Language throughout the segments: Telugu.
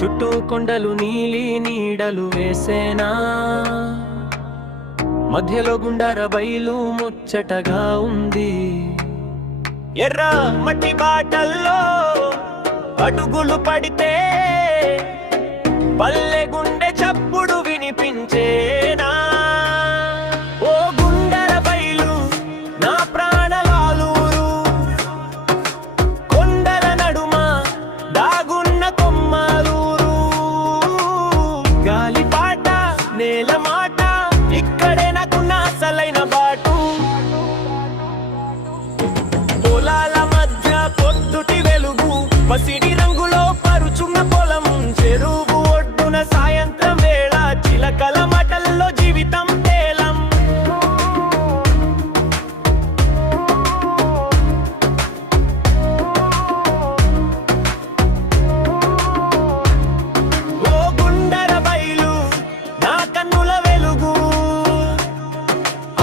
చుట్టూ కొండలు నీలి నీడలు వేసేనా, మధ్యలో గుండార బయలు ముచ్చటగా ఉంది. ఎర్ర మట్టి బాటల్లో అడుగులు పడితే పల్లె గుండె చప్పుడు వినిపించేనా. ఓ గుండెర బయలు నా ప్రాణలాలూరు, కొండల నడుమ దాగున్న కొమ్మలూరు. గాలి పాట నేల మాట ఇక్కడే నాకున్న అసలైన బాటు. పొలాల మధ్య పొద్దుటి వెలుగు, పసిడి రంగులో పరుచున్న పొలం, చెరువు ఒడ్డున సాయంత్రం వేళ చిలకల మటల్లో జీవితం తేలం. ఓ గుండెర బయలు నా కన్నుల వెలుగు,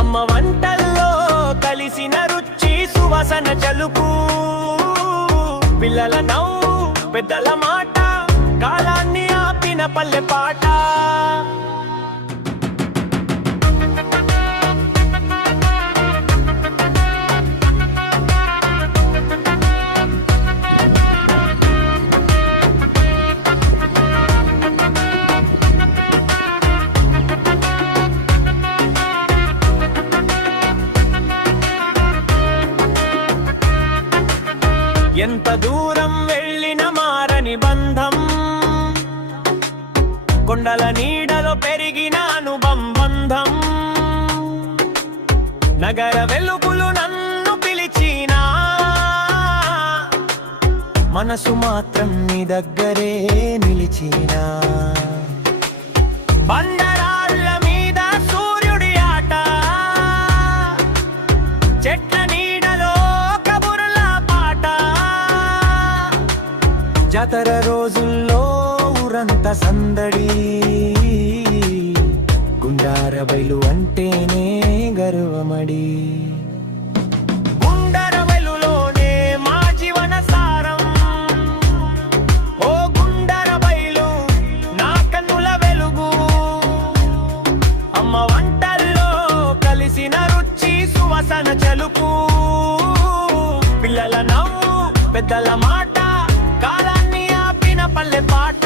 అమ్మ వంటల్లో కలిసిన రుచి సువాసన చలుకు. పిల్లల నవ్వు పెద్దల మాట, కాలాన్ని ఆపిన పల్లె పాట. ఎంత దూరం వెళ్ళిన మారని బంధం, కొండల నీడలో పెరిగిన అనుబంధం. నగర వెలుగులు నన్ను పిలిచినా, మనసు మాత్రం నీ దగ్గరే నిలిచినా. బండరాళ్ళ మీద సూర్యుడి ఆట, చెట్ల నీడలో కబుర్ల పాట. జాతర రోజుల్లో ఊరంతా సందడి, గుండార బయలు అంటేనే గర్వమడి. గుండార బయలులోనే మా జీవన సారం. ఓ గుండార బయలు నా కన్నుల వెలుగు, అమ్మ వంటల్లో కలిసిన రుచి సువాసన చలుకు. పిల్లల నవ్వు పెద్దల మాట, కాలాన్ని ఆపిన పల్లె పాట.